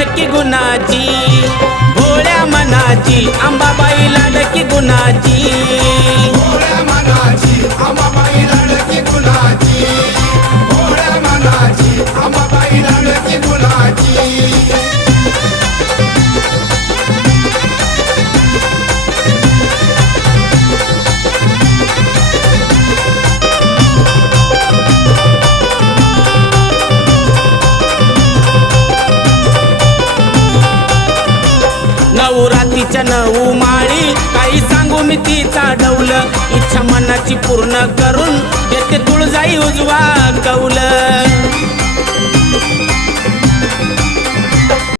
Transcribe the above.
लाडकी गुणाची, भोळ्या मनाची अंबाबाई लाडकी गुणाची, भोळ्या मनाची अंबाबाई लाडकी गुणाची, भोळ्या मनाची अंबाबाई लाडकी गुणाची. नऊ रातीच्या 9 माळी काही सांगू मी तिचा डौल, इच्छा मनाची पूर्ण करून येते तुळजाई उजवा कौल.